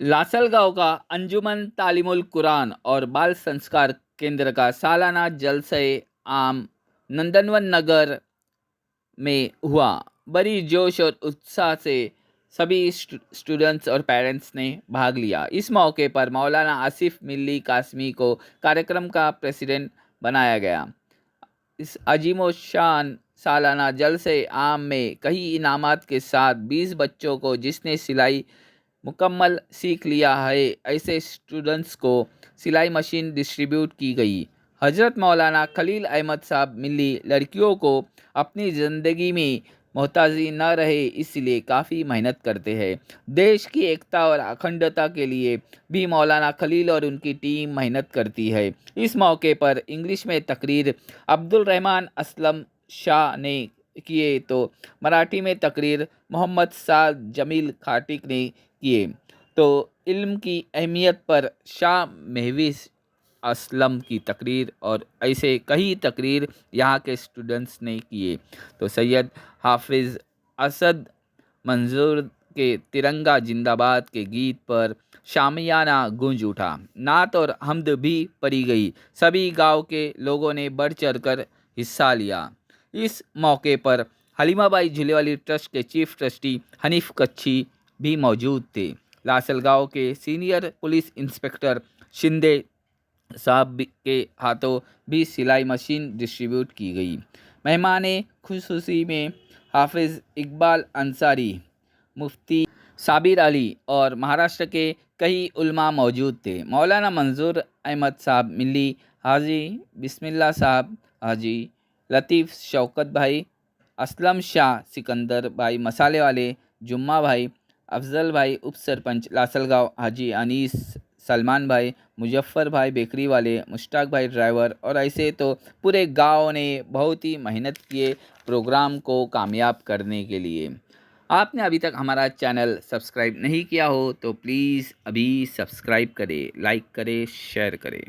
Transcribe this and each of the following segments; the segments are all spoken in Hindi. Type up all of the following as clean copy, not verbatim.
लासलगांव का अंजुमन तालीमुल कुरान और बाल संस्कार केंद्र का सालाना जलसे आम नंदनवन नगर में हुआ। बड़ी जोश और उत्साह से सभी स्टूडेंट्स और पेरेंट्स ने भाग लिया। इस मौके पर मौलाना आसिफ मिल्ली कासमी को कार्यक्रम का प्रेसिडेंट बनाया गया। इस अजीमोशान सालाना जलसे आम में कई इनामात के साथ 20 बच्चों को जिसने सिलाई मुकम्मल सीख लिया है ऐसे स्टूडेंट्स को सिलाई मशीन डिस्ट्रीब्यूट की गई। हज़रत मौलाना खलील अहमद साहब मिल्ली लड़कियों को अपनी ज़िंदगी में मोहताजी न रहे इसलिए काफ़ी मेहनत करते हैं। देश की एकता और अखंडता के लिए भी मौलाना खलील और उनकी टीम मेहनत करती है। इस मौके पर इंग्लिश में तकरीर अब्दुल रहमान असलम शाह ने किए तो मराठी में तकरीर मोहम्मद साद जमील खाटिक ने किए। तो इल्म की अहमियत पर शाह महवीज असलम की तकरीर और ऐसे कई तकरीर यहाँ के स्टूडेंट्स ने किए। तो सैयद हाफिज़ असद मंजूर के तिरंगा जिंदाबाद के गीत पर शामियाना गूंज उठा। नात और हमद भी पढ़ी गई। सभी गांव के लोगों ने बढ़ चढ़कर हिस्सा लिया। इस मौके पर हलीमाबाई झूलेवाली ट्रस्ट के चीफ ट्रस्टी हनीफ कच्छी भी मौजूद थे। लासलगांव के सीनियर पुलिस इंस्पेक्टर शिंदे साहब के हाथों भी सिलाई मशीन डिस्ट्रीब्यूट की गई। मेहमान खुसूसी में हाफिज़ इकबाल अंसारी, मुफ्ती साबिर अली और महाराष्ट्र के कई उलमा मौजूद थे। मौलाना मंजूर अहमद साहब मिल्ली, हाजी बिस्मिल्लाह साहब, हाजी लतीफ़ शौकत भाई, असलम शाह, सिकंदर भाई मसाले वाले, जुम्मा भाई, अफजल भाई उप सरपंच लासलगांव, हाजी अनीस, सलमान भाई, मुजफ्फ़र भाई बेकरी वाले, मुश्ताक भाई ड्राइवर और ऐसे तो पूरे गांव ने बहुत ही मेहनत किए प्रोग्राम को कामयाब करने के लिए। आपने अभी तक हमारा चैनल सब्सक्राइब नहीं किया हो तो प्लीज़ अभी सब्सक्राइब करें, लाइक करें, शेयर करें।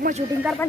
mau syuting kapan?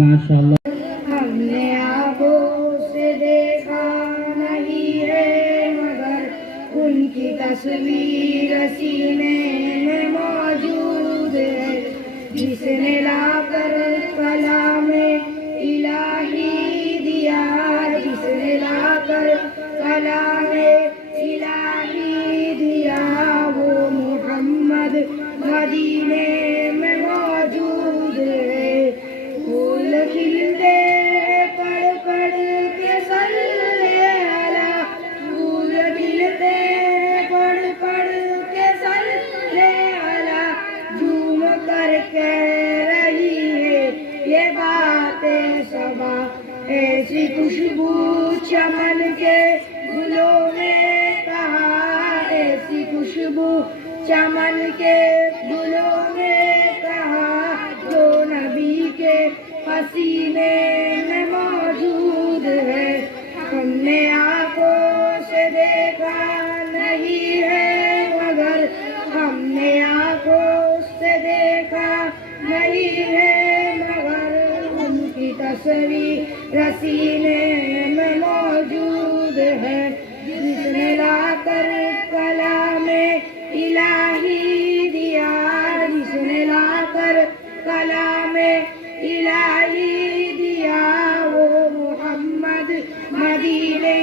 माशाल्लाह। हमने आंखों से देखा नहीं है मगर उनकी तस्वीर सीने में मौजूद है जिसने लाकर कलामे इलाही दिया जिसने लाकर कलामे इलाही दिया वो मोहम्मद मदीने में मौजूद है फूल खिलते पढ़ पढ़ के सल्ले अला फूल खिलते पढ़ पढ़ के सल्ले अला झूम कर कह रही है ये बातें सबा ऐसी खुशबू चमन के गुलों में कहा ऐसी खुशबू चमन के गुलों में कहा जो नबी के पसीने में मौजूद है हमने आंखों से देखा नहीं है मगर हमने आंखों से देखा नहीं है मगर उनकी तस्वीर सीने में मौजूद है जिसने लाकर कलामे इलाही दिया जिसने लाकर कलामे इलाही दिया वो मोहम्मद मदीने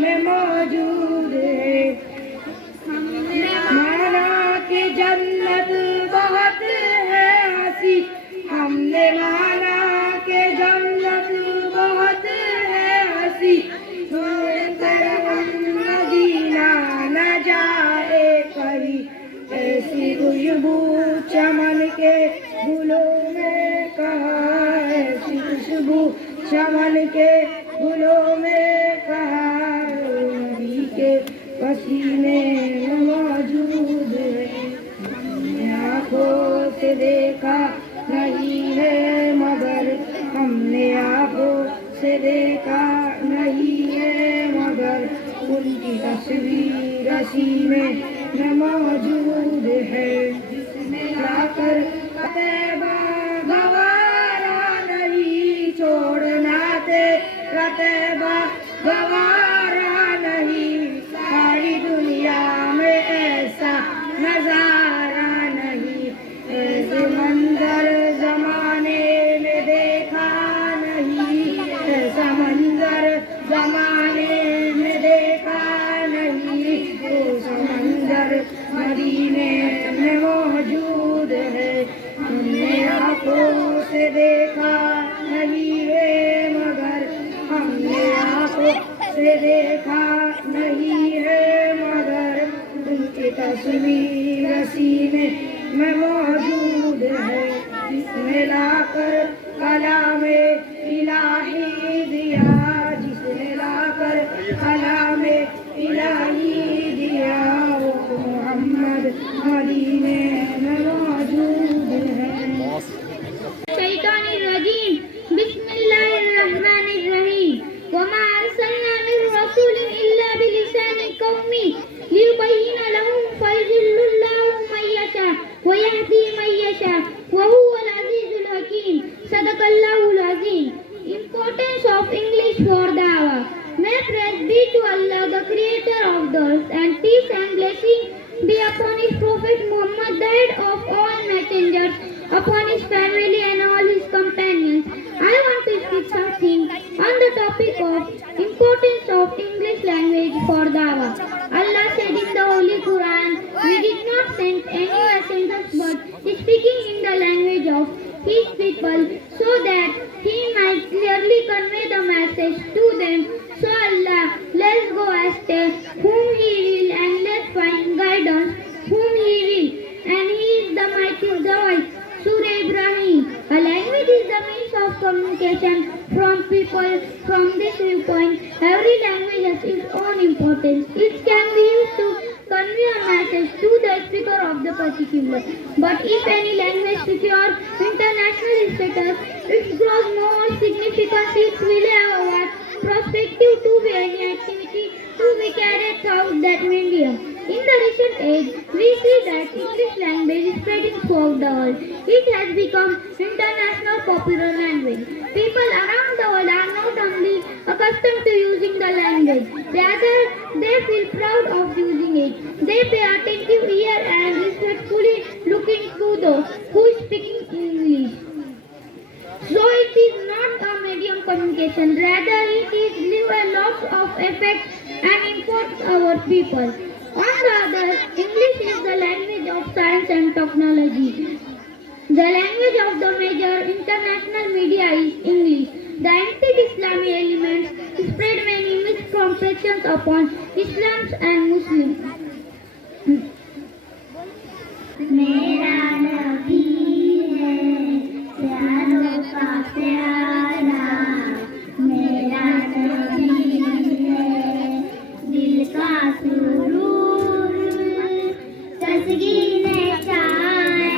में मौजूद है माना कि जन्नत बहुत है हंसी हमने माना कि जन्नत बहुत है हंसी छोड़कर हम मदीना न जाए कहीं ऐसी खुशबू चमन के गुलों में कहा ऐसी खुशबू चमन के गुलों में कहा नबी के पसीने में मौजूद है हमने आंखों से देखा नहीं है मगर हमने आंखों से देखा नहीं है मगर उनकी तस्वीर सीने में मौजूद है जिसने लाकर तैबा गवारा नहीं छोड़ना तेरा तैबा गवारा नहीं सारी दुनिया में ऐसा नजारा नहीं ऐसे मंजर जमाने में देखा नहीं ऐसा मंजर जमाने में देखा नहीं वो समंदर मदीने में मौजूद है हमने आंखों से देखा नहीं है मगर हमने आंखों से देखा नहीं है मगर उनकी तस्वीर सीने में मौजूद है जिसने लाकर कलामे इलाही दिया जिसने लाकर कलामे इलाही दिया वो मोहम्मद मदीने में मौजूद है शैतानिर्रजीम बिस्मिल्लाहिर्रहमानिर्रहीम वमा अरसलना मिन रसूलिन इल्ला बिलिसानि कौमी लियुबय्यिन लहुम फयज़िल्लुल्लाहु मन यशा व यहदी मन यशा व हुवल अज़ीज़ुल हकीम सदक़ल्लाहुल अज़ीम Importance of English for Dawah. May praise be to Allah, the creator of the earth, and peace and blessing be upon his prophet Muhammad, the head of all messengers, upon his family and all his companions. I want to speak something on the topic of importance of English language for Dawah. Allah said in the Holy Quran, we did not send any messengers but speaking in the language of his people so that he might clearly convey the message to them. So Allah, let's go astray whom he will and let's find guidance whom he will, and he is the mighty of the wise. Surah Ibrahim. A language is the means of communication from people. From this viewpoint, every language has its own importance. It can be used to convey a message to the speaker of the particular. But if any language secure international status, it grows more significance. It will have a vast perspective to be any activity to be carried out that medium. In the recent age, we that English language is spreading throughout the world. It has become international popular language. People around the world are not only accustomed to using the language, rather they feel proud of using it. They pay attentive ear and respectfully look into those who is speaking English. So it is not a medium communication, rather it is leave a lot of effect and import our people. On the other, English is the language of science and technology. The language of the major international media is English. The anti-Islamic elements spread many misconceptions upon Islam and Muslims. मेरा नबी है प्यारों का प्यारा, मेरा नबी है दिल का सुरूर, तस्वीर चाहे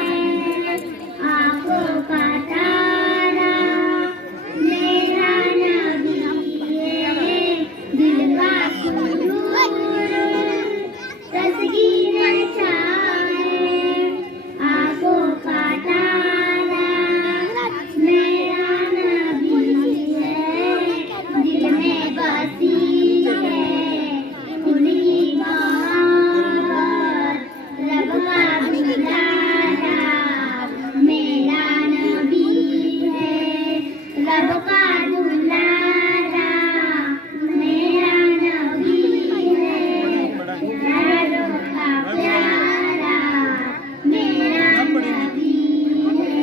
आंखों का तारा, मेरा नबी है दिल का सुरूर, तस्वीर चाहे आंखों का तारा, मेरा नबी है दिल में बसी है उनकी मोहब्बत, रब का दुलारा, मेरा नबी है रब का दुलारा, मेरा नबी है प्यारों का प्यारा, मेरा नबी है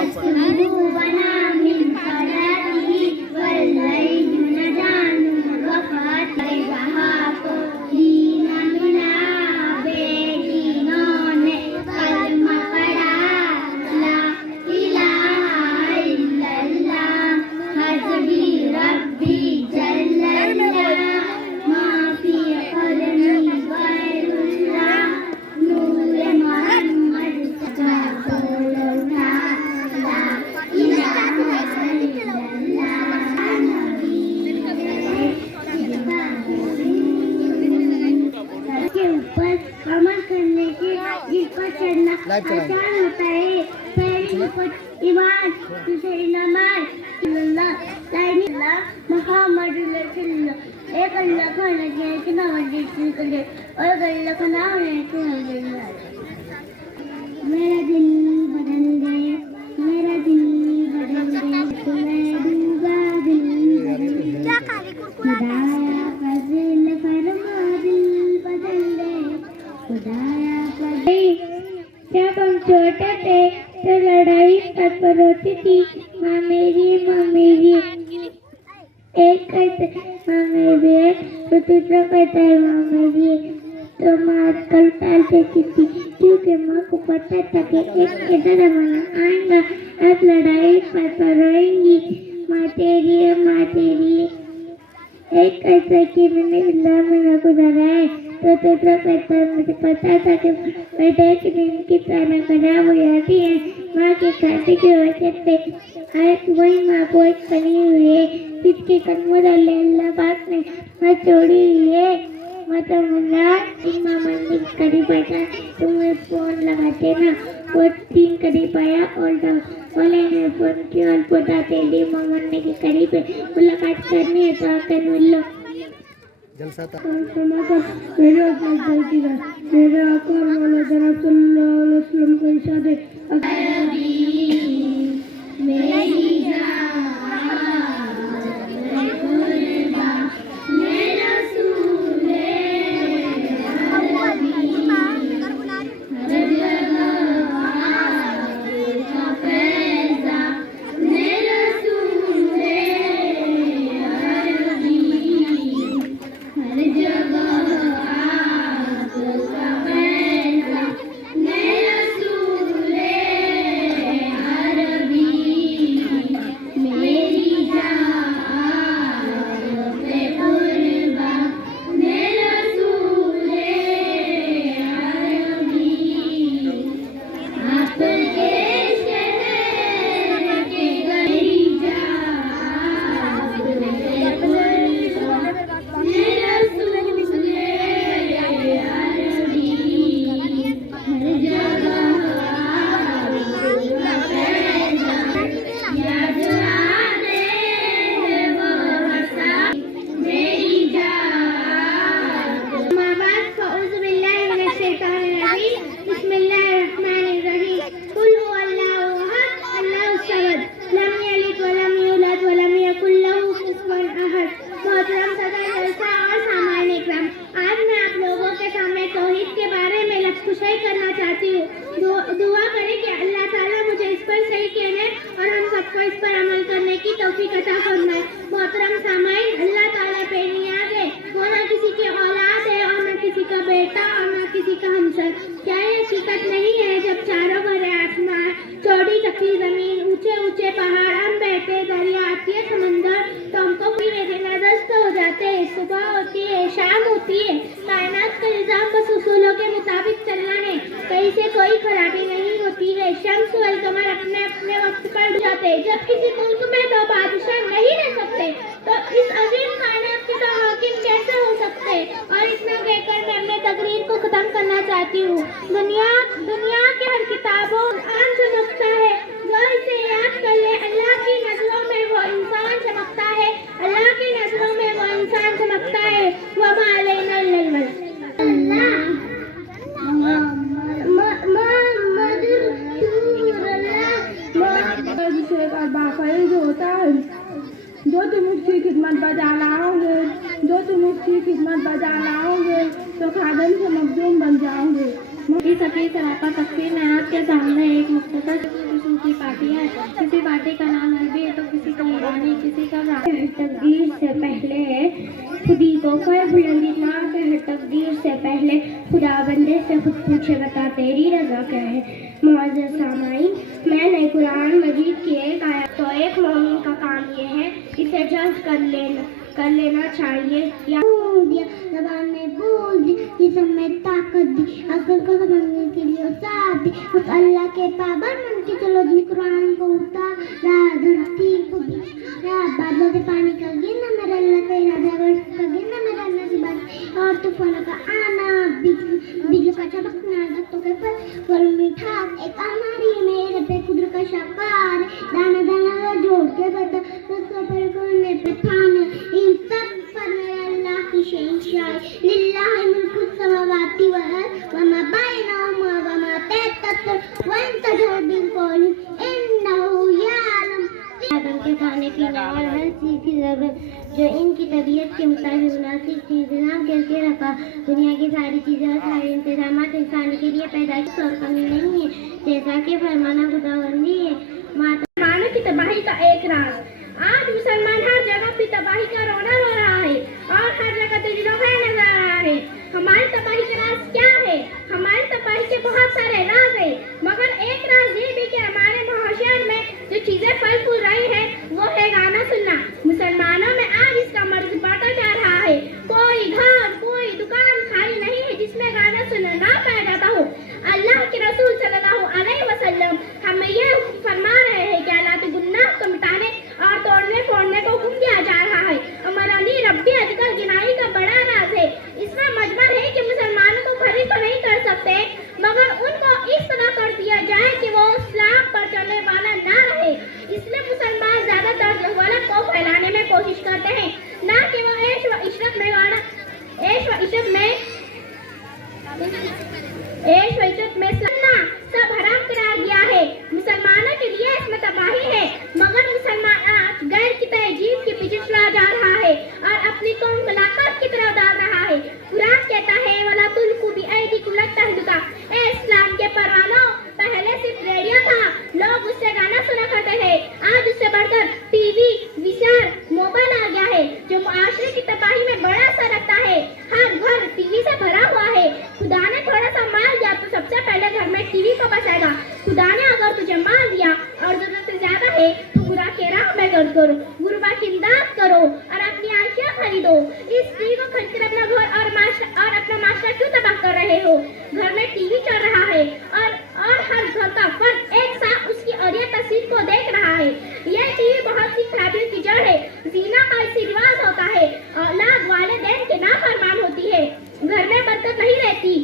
अस्सुबु बना मिन सलाती वल्लैल नजानु वफ़ात वहाँ को दीन मिला बेदीनों ने कलमा पढ़ा ला इलाहा इल्लल्लाह हस्बी रब्बी जल्लल्लाह माफी क़लमी गैरुल्लाह नूर मोहम्मद सल्लल्लाहु ला इलाहा के ऊपर अमल करने के जिस पर चढ़ना आसान होता है। पहली नफत ईमान, दूसरी नमाज, मोहम्मद एक अल्लाह का नजर के नाम निकले और अल्लाह का नाम मेरा दिल बदल दे, मेरा दिल बदल दे, मैं डूबा दिल बदल दे, खुदाया फज़ल फरमा दिल बदल दे, खुदाया फज़ल। जब हम छोटे थे तो लड़ाई पर होती थी, माँ मेरी एक कहते माँ मेरी तो दूसरा कहता है माँ मेरी, तो माँ कल टाल देती थी क्योंकि माँ को पता था कि एक इधर जमाना आएगा अब लड़ाई पर रोएंगी, माँ तेरी है माँ तेरी है। एक कहता कि मैंने मना को डरा है, तो दूसरा कहता मुझे पता था कि बेटे एक दिन की तरह खराब हो जाती है माँ की खाते की वजह से। आज वही माँ को एक बनी हुई है जिसके कदमों डाले अल्लाह पाक ने हाथ जोड़ी हुई है। मतलब मुन्ना इमाम मंदिर करीब बैठा, तुम्हें फोन लगाते ना वो 3 करीब आया और बोले ने फोन की और बताते लिए मोहम्मद ने के करीब है, मुलाकात करनी है तो आकर मिल लो। जलसा था मेरा आका मौला जनाब सल्लल्लाहु अलैहि वसल्लम का इरशाद है मेरी मेरी तौफीक अता फरमाए। मोहतरम सामाईन, अल्लाह ताला पे नियाज़ है, वो न किसी की औलाद है और न किसी का बेटा और न किसी का हमसर। क्या ये हकीकत नहीं है जब चारों भरे आसमान, चौड़ी चकी जमीन, ऊंचे ऊंचे पहाड़, हम बैठे दरिया, आती है समंदर, तो हमको पूरे दिन दस्त हो जाते हैं। सुबह होती है, शाम होती है, कायनात का निजाम बस उसूलों के मुताबिक चलना है, कहीं से कोई खराबी नहीं होती है। शम्स वल कमर अपने अपने वक्त पर जाते हैं। जब किसी मुल्क में दो बादशाह नहीं रह सकते तो इस अजीम कायनात के दो हाकिम कैसे हो सकते? और इतना कहकर मैं अपने तकरीर को खत्म करना चाहती हूँ। दुनिया के हर किताबों आम चमकता है, जो इसे याद कर ले अल्लाह की नजरों में वो इंसान चमकता है, अल्लाह की नजरों में वो इंसान चमकता है। वमा अलैना इल्लल बलाग। अल्लाह बाखैर होता है, जो तुम उसकी खिदमत बजा लाओगे, जो तुम उसकी खिदमत बजा लाओगे तो खादम से मखदूम बन जाओगे। इस सरापा तस्वीर में आपके सामने एक मुख्तसर किस्म की पार्टी है। किसी पार्टी का नाम अरबी है तो किसी का ईरानी, किसी का तकदीर से पहले खुदी को कर बुलंदी ना कह, तकदीर से पहले खुदा बंदे से खुद पूछे बता तेरी रजा क्या है। मुअज़्ज़ज़ सामाईन, मैंने कुरान मजीद की एक आयत तो एक मोमिन का काम ये है इसे जज्ब कर लेना चाहिए। या ज़बान में बोल दी, जिस्म में ताकत दी, अक्ल को समझने के लिए साथ दी, उस अल्लाह के पाबंद बन के चलो जी कुरान को उतारा, धरती को बिछाया, बादलों से पानी का गिरना मेरा अल्लाह का इरादा, वर्षा का गिरना मेरा अल्लाह की बात, और तूफानों का आना, बिजली का चमकना, दस्तों के फल मिठास, एक हमारी मेरे पे कुदरत का शाकार, दाना दाना जोड़ के बता रस्तों पर करने पे खाना, इन सब पर मेरा अल्लाह की शहंशाही, लिल्लाहि मुल्कु समावाति वल अर्द व मा बैनहुमा व मा तहत व इन तजहर बिल कौल इन्नहु यअलम। आदम के खाने पीने और हर चीज़ की ज़रूरत जो इनकी तबीयत के मुताबिक मुनासिब थी इंतजाम करके रखा। दुनिया की सारी चीज़ें और सारे इंतजाम इंसान के लिए पैदा की और कमी नहीं है, जैसा कि फरमाना खुदाबंदी है। मुसलमानों की तबाही का एक राज। आज मुसलमान हर जगह की तबाही का रोना रो रहा है और हर जगह तजुर्बा नजर आ रहा है। हमारी तबाही का राज क्या है? हमारी तबाही के बहुत सारे राज है, मगर एक राज ये भी कि हमारे माहौल में जो चीजें फल फूल रही है वो है गाना सुनना। मुसलमानों में आज इसका मर्ज बांटा जा रहा है। कोई घर कोई दुकान खाली नहीं है जिसमें गाना सुनना ना पाया जाता हो। अल्लाह के रसूल सल्लल्लाहु अलैहि वसल्लम हमें ये फरमा रहे हैं कि अल्लाह के गुनाह को मिटाने और तोड़ने फोड़ने को हुक्म दिया जा रहा है। अमरानी रब्बी आजकल गिनाई का बड़ा राज है। इसमें मजबूर है कि मुसलमानों को खरीद तो नहीं कर सकते, मगर उनको इस तरह कर दिया जाए कि वो इस्लाम पर चलने वाला ना रहे। इसलिए मुसलमान ज्यादातर जहवालत को फैलाने में कोशिश करते हैं, ना कि वो ऐश व इशरत में सुनना सब हराम करार दिया है। मुसलमानों के लिए इसमें तबाही है, मगर मुसलमान आज गैर की तहजीब के पीछे चला जा रहा है और अपनी कौम को लाकत की तरफ डाल रहा है। कुरान कहता है वला तुल्कू बिअयदीकुम लितहलुका। ए इस्लाम के परवानों, पहले सिर्फ रेडियो था, लोग उससे गाना सुना करते थे। आज उससे बढ़कर टीवी, विशाल मोबाइल आ गया है जो मुआशरे की तबाही में बड़ा असर रखता है। हर घर टीवी से भरा हुआ है। खुदा ने थोड़ा सा माल दिया तो सबसे पहले घर में टीवी को बचाएगा। खुदा ने अगर तुझे माल दिया और जरूरत से ज्यादा है तो बुरा के राह में गर्द करो, गुरबा की इमदाद करो और अपनी आशिया खरीदो। इस टीवी को खरीदकर अपना घर और अपना माशरा क्यों तबाह कर रहे हो? घर में टीवी चल रहा है और हर घर का फर्द एक साथ उसकी अरिया तस्वीर को देख रहा है। यह टीवी बहुत सी खराबियों की जड़ है। जीना का इसी रिवाज होता है, औलाद वालिदैन के नाफरमान होती है, घर में बरकत नहीं रहती,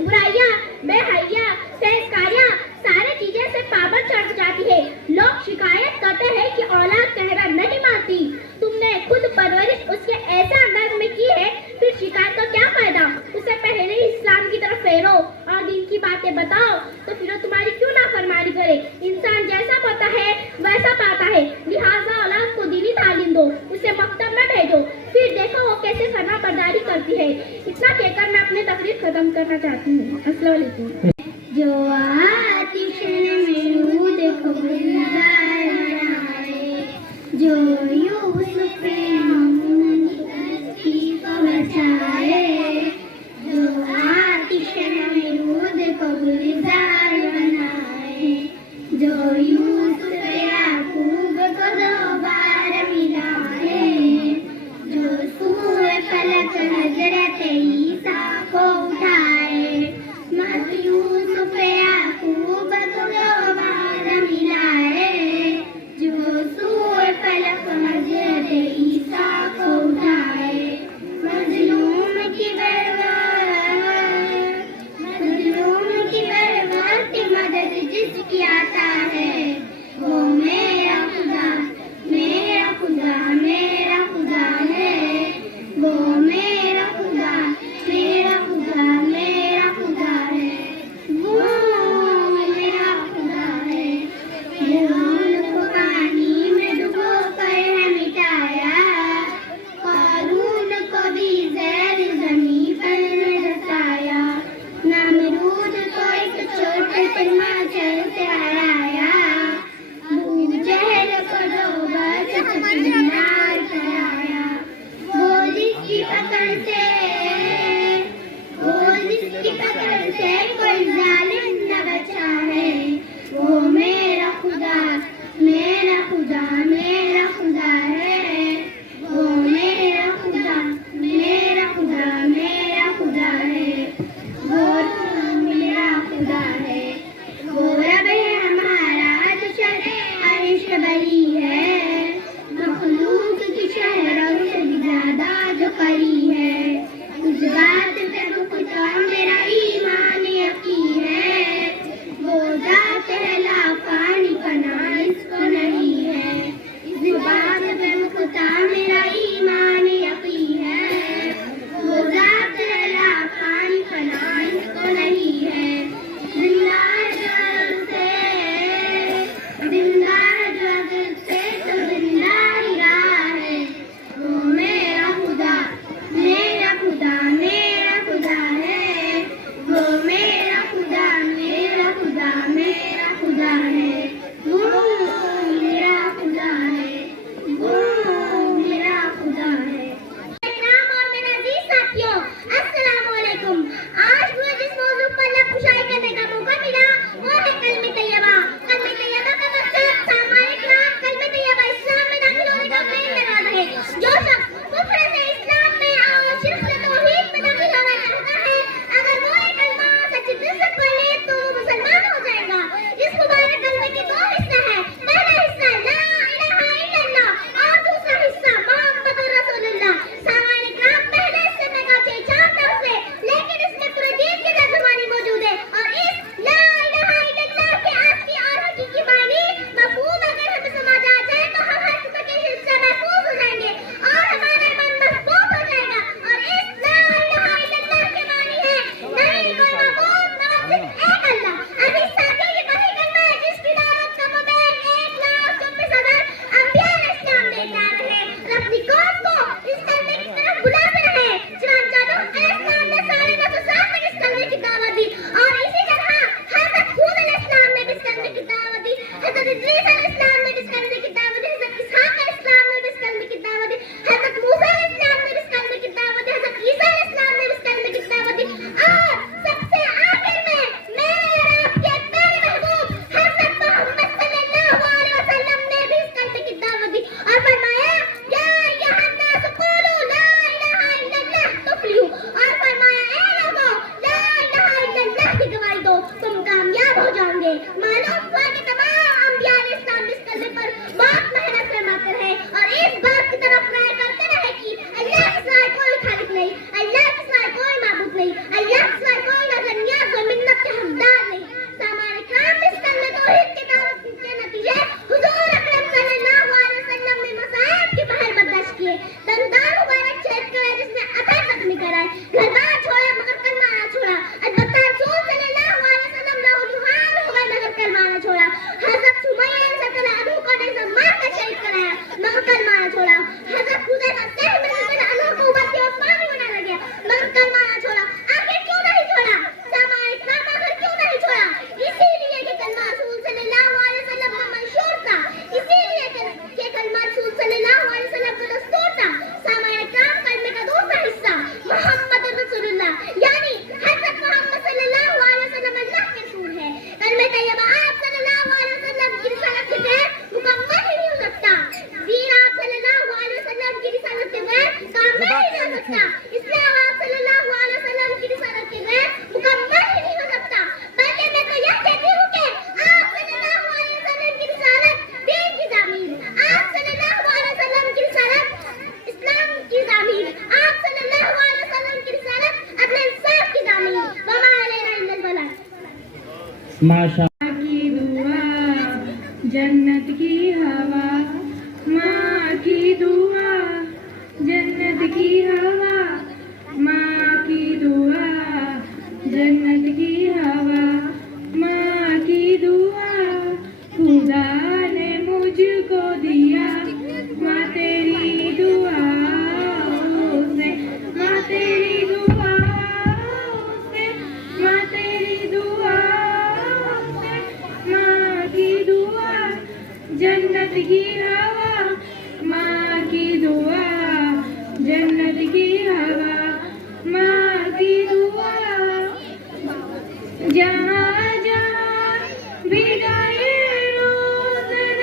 बुराइयां, बेहया, सहस्कारियां सारे चीजें से पाबंद चढ़ जाती है। लोग शिकायत करते हैं कि औलाद कहरा नहीं मानती। तुमने खुद परवरिश उसके ऐसे अंदाज में की है, फिर शिकायत का क्या फायदा? उसे पहले ही इस्लाम की तरफ फेरो और दिन की बातें बताओ, तो फिर तुम्हारी क्यों नाफरमानी करे? इंसान जैसा पाता है वैसा पाता है, लिहाजा औलाद को दीनी तालीम दो, उसे मकतब में भेजो, फिर देखो वो कैसे फरमाबरदारी करती है। इतना कहकर मैं अपनी तकरीर खत्म करना चाहती हूँ। अस्सलाम वालेकुम। जो आतिश में देखो गुलजार है, जो जो यूसुफ की को बचाए, जो आतिश नमरूद को गुलजार बनाए, जो यूसुफ याकूब को दोबार मिलाए, जो सूए फलक हजरत ईसा को उठाए, मत यूसुफ याकूब को दोबार मिलाए, जो सूए फलक हजरत ईसा को उठाए, मजलूम की बरबाद मदद जिसकी आता है, वो मेरा खुदा, मेरा खुदा, मेरा खुदा है, वो मेरा खुदा, मेरा खुदा, मेरा खुदा है, वो मेरा खुदा है। नून को पानी में डुबो कर है मिटाया, कारून को भी ज़ैर ज़मीं पर रसाया, नमरूद को एक छोटे से हिमाचल से हराया, अबू जहल को दो बरस ज़िंदार कराया, वो जिसकी पकड़ से कोई जालिम न बचा है, वो मेरा खुदा, मेरा खुदा, मेरा खुदा है, वो मेरा खुदा, मेरा खुदा, मेरा खुदा है, वो मेरा खुदा है, वो रब है हमारा जो शर्रे अर्श बरी है, मखलूक की शहरों से भी ज्यादा जो करी है, उस बात पे खुदा मेरा ईमान यकीन है, वो जात है लाफानी पना इसको नहीं है, इस बात पे खुदा मेरा ईमान यकीन है, वो जात है लाफानी पना इसको नहीं है, जिंदा जो से तो जिंदा ही रहा है, वो मेरा खुदा, मेरा खुदा, मेरा खुदा है, वो मेरा खुदा, मेरा खुदा, मेरा खुदा है, वो मेरा खुदा है, वो मेरा खुदा है। इकराम और मेरे अजीज साथियों, अस्सलाम वालेकुम। आज मुझे जिस मौजू पर लफ्ज़ करने का मौका मिला वो है कलमे तैयबा। कलमे तैयबा का मकसद सामान्य इकराम, कलमे तैयबा इस्लाम में दाखिल होने का मेन दरवाजा है। जो शख्स कुफ्र से इस्लाम में और शिर्क से तौहीद में दाखिल होना चाहता है, अगर वो ये कलमा सच्चे दिल से पढ़ ले तो वो मुसलमान हो जाएगा। इस मुबारक कलमे के दो हिस्से हैं। पहला हिस्सा ला इलाहा इल्लल्लाह और दूसरा हिस्सा मोहम्मदुर रसूलुल्लाह। सामान्य इकराम पहले हिस्से में काफी 4 लफ्ज़ है, लेकिन इसमें पूरे दीन की तर्जुमानी मौजूद है और इस ला इलाहा इल्लल्लाह के असली और हकीकी मानी मफहूम अगर हमें समझ आ जाए तो हम हर किस्म के शिर्क से महफूज हो जाएंगे और हमारा मन महफूज हो जाएगा। और इस ला इलाहा इल्लल्लाह के मानी है नहीं कोई माबूद मगर सिर्फ एक अल्लाह। अभी साथियों ये वही कलमा है जिसकी दावत का मुबैन 1,24,000 अंबिया इस्लाम देते आ रहे हैं और अपनी कौम को इस कलमे की तरफ बुलाते रहे। चुनांचे नूह अलैहिस्सलाम ने साढ़े 900 साल तक इस कलमे की दावत दी और इसी तरह हज़रत हूद अलैहिस्सलाम ने भी इस कलमे की दावत दी, हज़रत इदरीस अलैहिस्सलाम ने भी इस कलमे की दावत दी, हज़रत इसहाक अलैहिस्सलाम ने भी इस कलमे की दावत दी, हज़रत मूसा अलैहिस्सलाम ने भी इस कलमे की दावत दी, हज़रत ईसा अलैहिस्सलाम ने भी इस कलमे की दावत दी और सबसे आखिर में मैं माशा की दुआ जन्नत की हवा, माँ की दुआ जन्नत की हवा, माँ की दुआ जन्नत की हवा, माँ की दुआ खुदा ने मुझको दिया, माँ तेरी दुआओं से, माँ तेरी दुआओं से, माँ तेरी दुआओं से, माँ की दुआ जन्नत की हवा, माँ की दुआ जन्नत की हवा, माँ की दुआ जहाँ जहाँ भी गए रोज़ दिल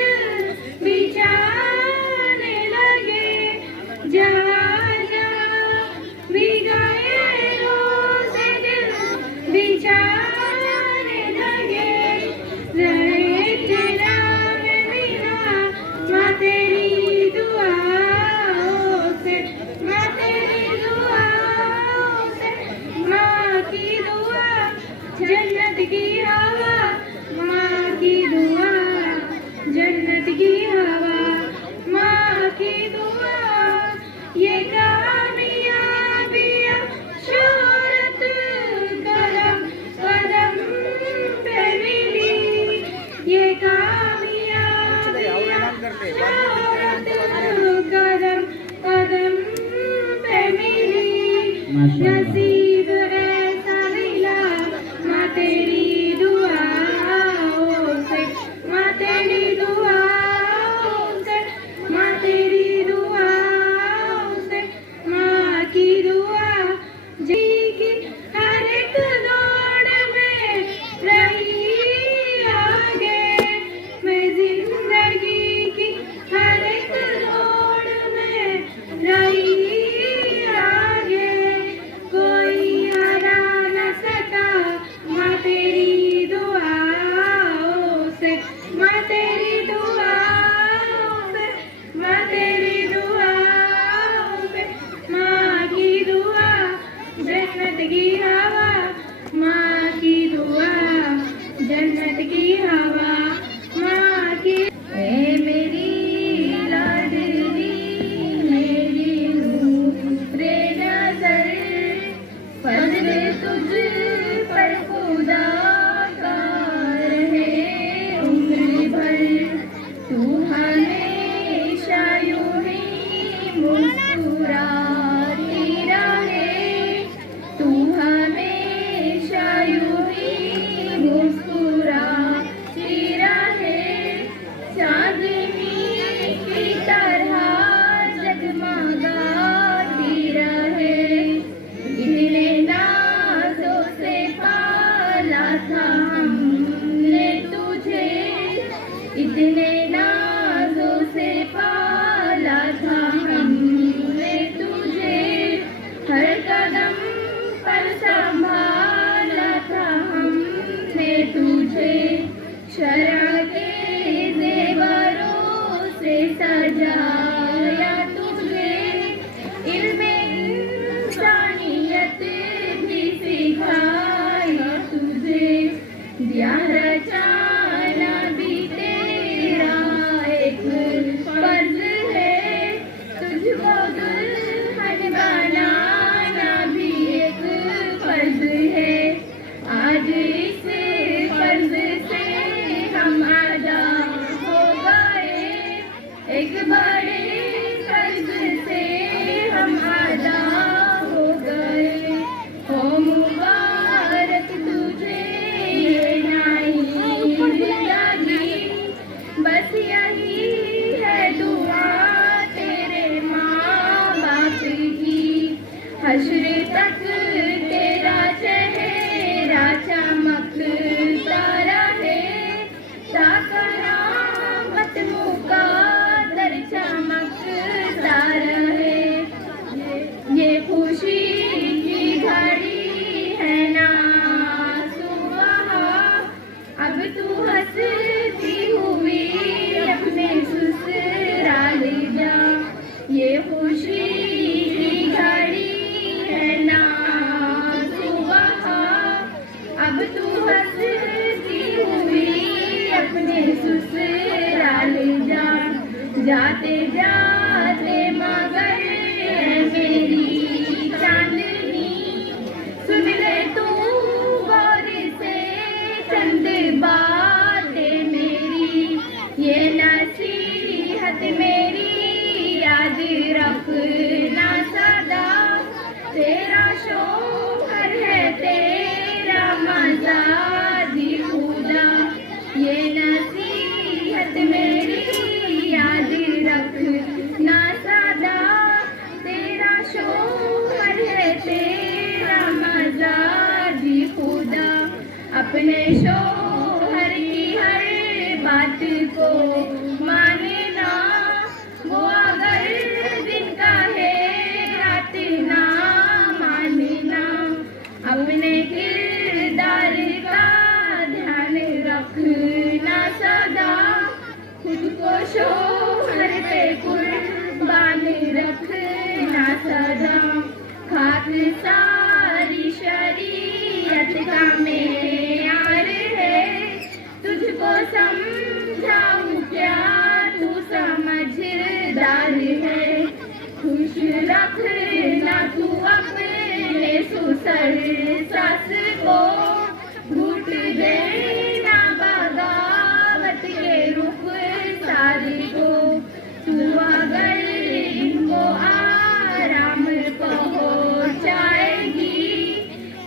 बिछाने लगे, जहाँ जहाँ भी गए रोज़ दिल बिछाने लगे, रहे तेरा में बिना माँ तेरी दुआओं से, माँ तेरी दुआओं से, माँ की दुआ जन्नत की हवा, माँ की दुआ जन्नत की हवा, माँ की दुआ ये कामयाबियाँ शोहरत कदम कदम पे मिली, ये कामयाबियाँ शोहरत कदम कदम पे मिली, नसीब ऐसा मिला माँ तेरी दुआओं से, माँ तेरी दुआओं से, माँ तेरी दुआओं से, माँ की दुआ जी की हर एक दौड़ में रही आगे, मैं जिंदगी की हर एक दौड़ में रही आगे, कोई हरा न सका माँ तेरी दुआओं से, माँ तेरी दुआओं से, माँ तेरी दुआओं से, माँ की दुआ जन्नत की हवा, माँ की दुआ जन्नत की हवा, माँ की ए मेरी लाडली मेरी नूरे नज़र, फजल तुझ पर खुदा का रहे उम्र भर, तू हमेशा यूं ही मुस्कुराती रहे, तू हमेशा यूं ही मुस्कुराती रहे, चांदनी की तरह जगमगाती रहे, इतने नाज़ों से पाला था हमने तुझे, इतने नाज़ों से पाला था हमने तुझे, हर कदम पर संभाला था हमने तुझे, शरअ के ज़ेवरों से सजाया तुझे, इल्मे इंसानियत भी सिखाया तुझे, दिया रचाना भी तेरा एक फर्ज है, तुझको दुल्हन बनाना भी एक फर्ज है, आज इस फर्ज से हम आदा हो गए, एक बड़े फर्ज से हम आदा हो गए, हो मुबारक तुझे ये नायत जाते जाते मगर मेरी चांदनी सुन ले तू गौर से चंद बातें मेरी, ये नसीहत मेरी याद रखना सदा, तेरा शोहर है तेरा मज़ादी खुदा, ये नसीहत मेरी याद रखना सदा, तेरा शोहर है तेरा मज़ादी खुदा। अपने शोहर की हर बात को मानना, वो अगर दिन का है रात ना मानना, अपने किरदार का ध्यान रखना सदा, खुद को शोहर पे कुर्बान रखना सदा। खाक सारी शरीयत का मेयार है, तुझको समझाऊं क्या तू समझदार है, खुश रखना तू अपने ससुर सास को, घूट देना बगावत के रुख सारी को, तू अगर इनको आराम पहुँचाएगी,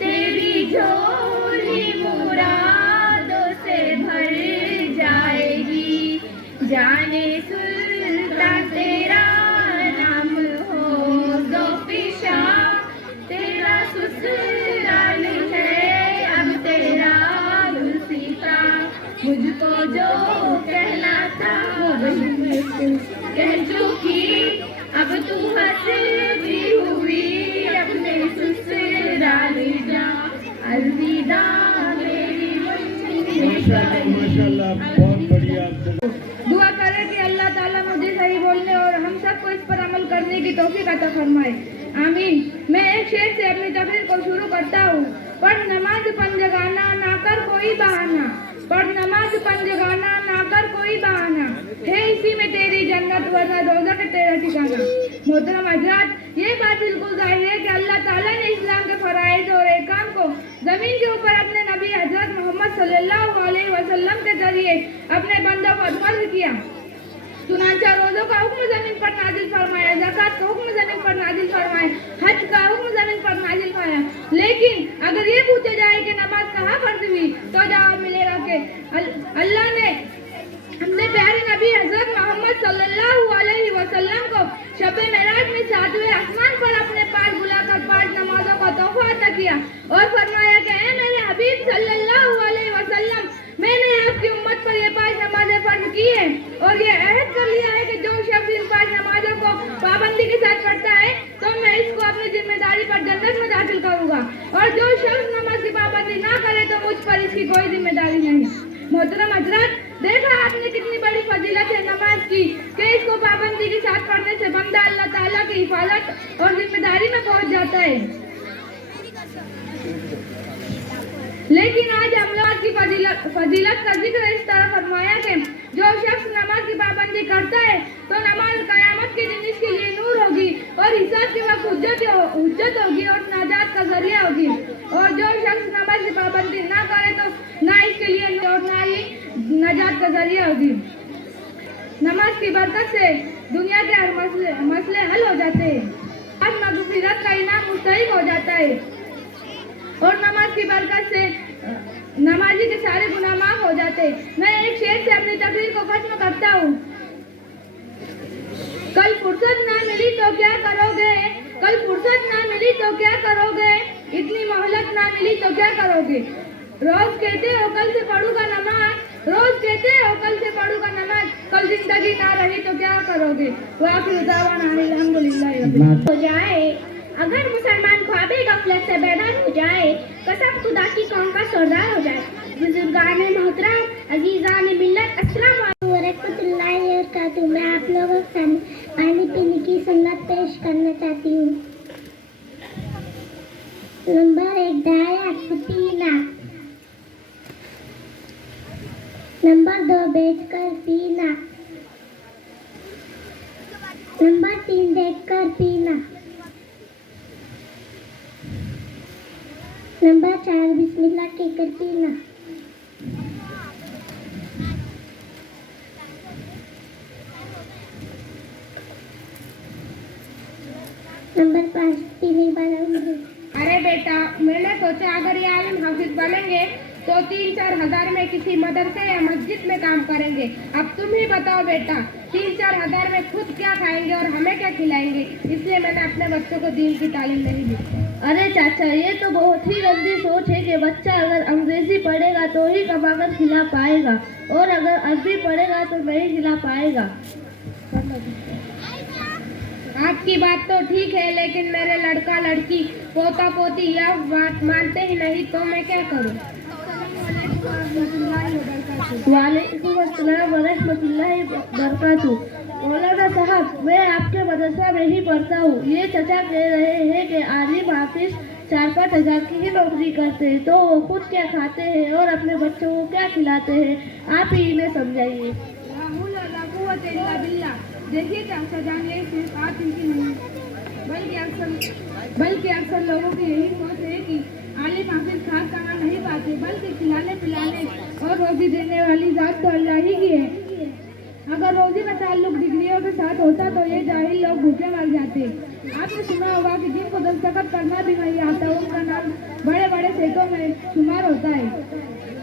तेरी झोली मुरादों से भर जाएगी। जाने सुल्तान तेरा नाम हो ज़ोफिशा, तेरा ससुराल है अब तेरा गुलसिता, मुझको जो कहना था वही मैं कह चुकी, अब तू हंसती हुई अपने ससुराल जा, अलविदा मेरी माशाल्लाह बहुत बढ़िया। दुआ करें कि अल्लाह ताला मुझे सही बोलने और हम सबको इस पर अमल करने की तौफीक अता फरमाए, आमीन। मैं एक शेर से अपनी तकरीर को शुरू करता हूँ। पढ़ नमाज पंजगाना ना कर कोई बहाना, पढ़ नमाज पंजगाना ना कर कोई बहाना, है इसी में तेरी जन्नत वरना दोज़ख तेरा ठिकाना। मोहतरम हजरात, ये बात बिल्कुल जाहिर है कि अल्लाह ताला ने इस्लाम के फराइज़ और एहकाम को ज़मीन के ऊपर अपने नबी हजरत मोहम्मद सल्लल्लाहु अलैहि वसल्लम के जरिए अपने बंदों को फर्ज किया। चुनांचा रोज़ों का हुक्म ज़मीन पर नाजिल फरमाया, ज़कात का हुक्म ज़मीन पर नाजिल फरमाया, हज का हुक्म ज़मीन पर नाजिल फरमाया। लेकिन अगर ये पूछा जाए कि नमाज कहाँ फर्ज हुई, तो जवाब मिलेगा कि अल्लाह ने हमने प्यारे नबी हजरत मोहम्मद सल्लल्लाहु अलैहि वसल्लम को शब मेराज में सातवें आसमान पर अपने पास बुलाकर 5 नमाजों का तोहफा अता किया और फरमाया कि ऐ मेरे हबीब सल्लल्लाहु अलैहि वसल्लम, मैंने आपकी उम्मत पर ये 5 नमाजें फर्ज की है और ये अहद कर लिया है कि जो शख्स इन 5 नमाजों को पाबंदी के साथ पढ़ता है तो मैं इसको अपनी जिम्मेदारी पर जन्नत में दाखिल करूंगा, और जो शख्स नमाज की पाबंदी ना करे तो मुझ पर इसकी कोई जिम्मेदारी नहीं। मोहतरम हजरत, देखा आपने कितनी बड़ी फजीलत है नमाज की कि इसको पाबंदी के साथ पढ़ने से बंदा अल्लाह ताला की हिफाजत और जिम्मेदारी में पहुंच जाता है। लेकिन आज नमाज की फजीलत का जिक्र इस तरह फरमाया कि जो शख्स नमाज की पाबंदी करता है तो नमाज क़यामत के दिन इसके लिए नूर होगी और हिसाब के वक्त हुज्जत होगी और नाजात का जरिया होगी, और जो शख्स नमाज की पाबंदी ना करे तो ना इसके लिए नूर और ना ही नाजात का जरिया होगी। नमाज की बरकत से दुनिया के हर मसले हल हो जाते हैं, आज मग़फ़िरत का इनाम मुस्तहिक़ हो जाता है, और नमाज की बरकत से नमाजी के सारे गुनाह माफ हो जाते हैं। मैं एक शेर से अपनी तकरीर को खत्म करता हूँ। कल फुर्सत ना मिली तो क्या करोगे, कल फुर्सत ना मिली तो क्या करोगे, इतनी मोहलत ना मिली तो क्या करोगे, रोज कहते हो कल से पढ़ूंगा नमाज, रोज कहते हो कल से पढ़ूंगा नमाज, कल जिंदगी ना रही तो क्या करोगे। वाक़िअ दावाना अल्हम्दुलिल्लाह हो जाए, अगर मुसलमान ख्वाबे गफलत से बेदार हो जाए, कसम खुदा की कौम का सरदार हो जाए। बुजुर्गान मोहतरम, अजीज़ान मिल्लत, अस्सलाम वालेकुम व रहमतुल्लाहि व बरकातुहू। मैं आप लोगों के सामने पानी पीने की सुन्नत पेश करना चाहती हूँ। नंबर 1 दाया पीना, नंबर 2 बैठकर पीना, नंबर 3 देखकर पीना। नंबर 4 बिस्मिल्लाह कहकर पीना। नंबर 5 पीने वाला नहीं। अरे बेटा, मैंने सोचा अगर ये आलिम हाफिज बनेंगे तो 3-4 हजार में किसी मदरसे या मस्जिद में काम करेंगे। अब तुम ही बताओ बेटा, 3-4 हजार में खुद क्या खाएंगे और हमें क्या खिलाएंगे? इसलिए मैंने अपने बच्चों को दीन की तालीम नहीं दी। अरे चाचा, ये तो बहुत ही गंदी सोच है कि बच्चा अगर अंग्रेजी पढ़ेगा तो ही कमाकर खिला पाएगा और अगर अरबी पढ़ेगा तो नहीं खिला पाएगा। आपकी बात तो ठीक है, लेकिन मेरे लड़का लड़की पोता पोती यह बात मानते ही नहीं, तो मैं क्या करूं? वालेकुम अस्सलाम वरहमतुल्लाहि वबरकातुहू। मौलाना साहब, मैं आपके मदरसा में ही पढ़ता हूँ। ये चचा कह रहे हैं कि आलिम हाफिज 4-5 हजार की ही नौकरी करते हैं, तो वो खुद क्या खाते हैं और अपने बच्चों को क्या खिलाते हैं? आप ही इन्हें समझाइए। देखिए चाचा जान, ये सिर्फ आप इनकी नहीं बल्कि अक्सर लोगों की यही सोच है कि आलिम हाफिज खास कमा नहीं पाते, बल्कि खिलाने पिलाने और रोजी देने वाली जात तो अल्लाह ही की है। अगर रोजी का ताल्लुक डिग्रियों के साथ होता तो ये जाहिल लोग भूखे मर जाते। आपने सुना होगा कि जिनको दस्तखत करना भी नहीं आता उनका नाम बड़े बड़े सेठों में शुमार होता है।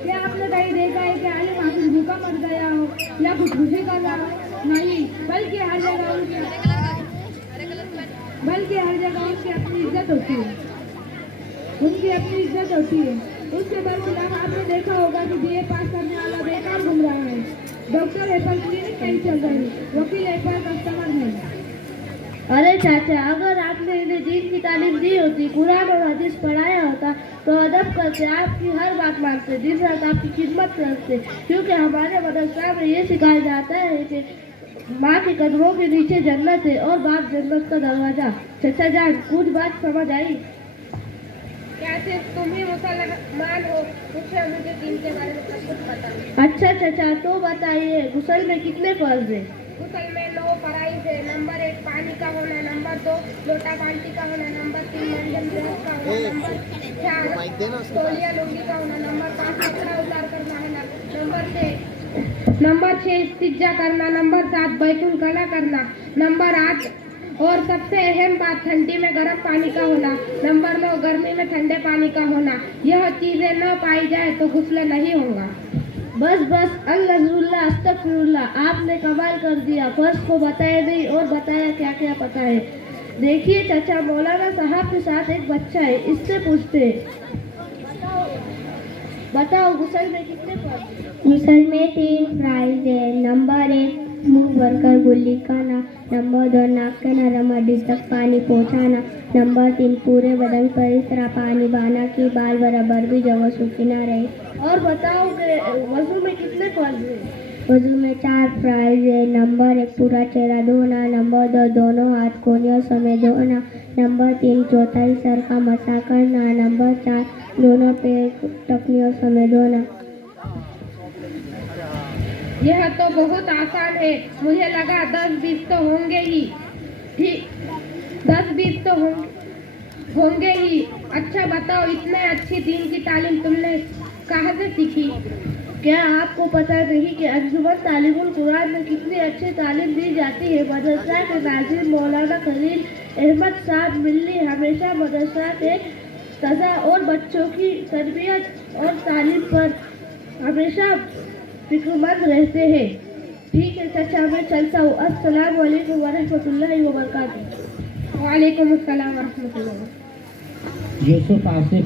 क्या आपने कहीं देखा है कि आलिम हाफिज भूखा मर गया हो या खुदकुशी कर रहा हो? नहीं, बल्कि हर जगह उसकी अपनी इज्जत होती है। उसके बरखिलाफ आपने देखा होगा कि बीए पास करने वाला बेकार घूम रहा है, डॉक्टर है पर क्लिनिक नहीं चल रही, वकील है पर कस्टमर है। अरे चाचा, अगर आपने इन्हें दीन की तालीम दी होती, कुरान और हदीस पढ़ाया होता तो अदब करते, आपकी हर बात मानते, दिन रात आपकी खिदमत करते। क्योंकि हमारे मदरसा में ये सिखाया जाता है कि माँ के कदमों के नीचे जन्नत है और बाप जन्नत का दरवाजा। चचा जान, कुछ बात समझ आई? क्या सिर्फ तुम ही मुसलमान हो? मुझे दीन के बारे में सब कुछ पता है। अच्छा चाचा, तो बताइए गुस्ल में कितने फर्ज है? गुस्ल में 9 फराइज है। नंबर 1 पानी का होना, नंबर 2 लोटा बाल्टी का होना, नंबर 3 मंजन ब्रश का होना, नंबर 4 तौलिया लुंगी का होना, नंबर 5 कपड़ा उतार कर नहाना, नंबर 6 इस्तिज्जा करना, नंबर 7 बैतुल कला करना, नंबर 8 और सबसे अहम बात ठंडी में गर्म पानी का होना, नंबर 9 गर्मी में ठंडे पानी का होना। यह चीजें न पाई जाए तो गुस्ल नहीं होगा। बस अल्लाह अस्तगफिरुल्लाह, आपने कमाल कर दिया। फर्ज को बताया नहीं और बताया क्या क्या पता है। देखिए चाचा, मौलाना साहब के साथ एक बच्चा है, इससे पूछते बताओ गुस्ल में कितने फर्ज? गुस्ल में 3 फ्राइज है। नंबर 1 मुंह भरकर गुल्ली खाना, नंबर 2 नाक के नरम हड्डी तक पानी पहुंचाना, नंबर 3 पूरे बदन पर इस तरह पानी बहाना कि बाल बराबर भी जगह सूखी ना रहे। और बताओ कि वजू में कितने फर्ज है? वजू में 4 फ्राइज है। नंबर 1 पूरा चेहरा धोना, नंबर 2 दोनों हाथ कोहनियों समेत धोना, नंबर 3 चौथाई सर का मसा करना, नंबर 4 दोनों पैर टखनियों समेत धोना। यह तो बहुत आसान है, मुझे लगा 10-20 तो होंगे ही। ठीक, 10-20 तो होंगे ही। अच्छा बताओ, इतने अच्छी दीन की तालीम तुमने कहाँ से सीखी? क्या आपको पता नहीं कि अंजुमन तालीमुल कुरान में कितनी अच्छी तालीम दी जाती है? मदरसा के नाज़िम मौलाना खलील अहमद साहब मिल्ली हमेशा मदरसा के तज़ा और बच्चों की तरबियत और तालीम पर हमेशा फिक्रमंद रहते हैं। ठीक है चाचा, मैं चलता हूँ। अस्सलाम वालेकुम वरहमतुल्लाहि वबरकातुहू। वालेकुम अस्सलाम वरहमतुल्लाह। यूसुफ आसिफ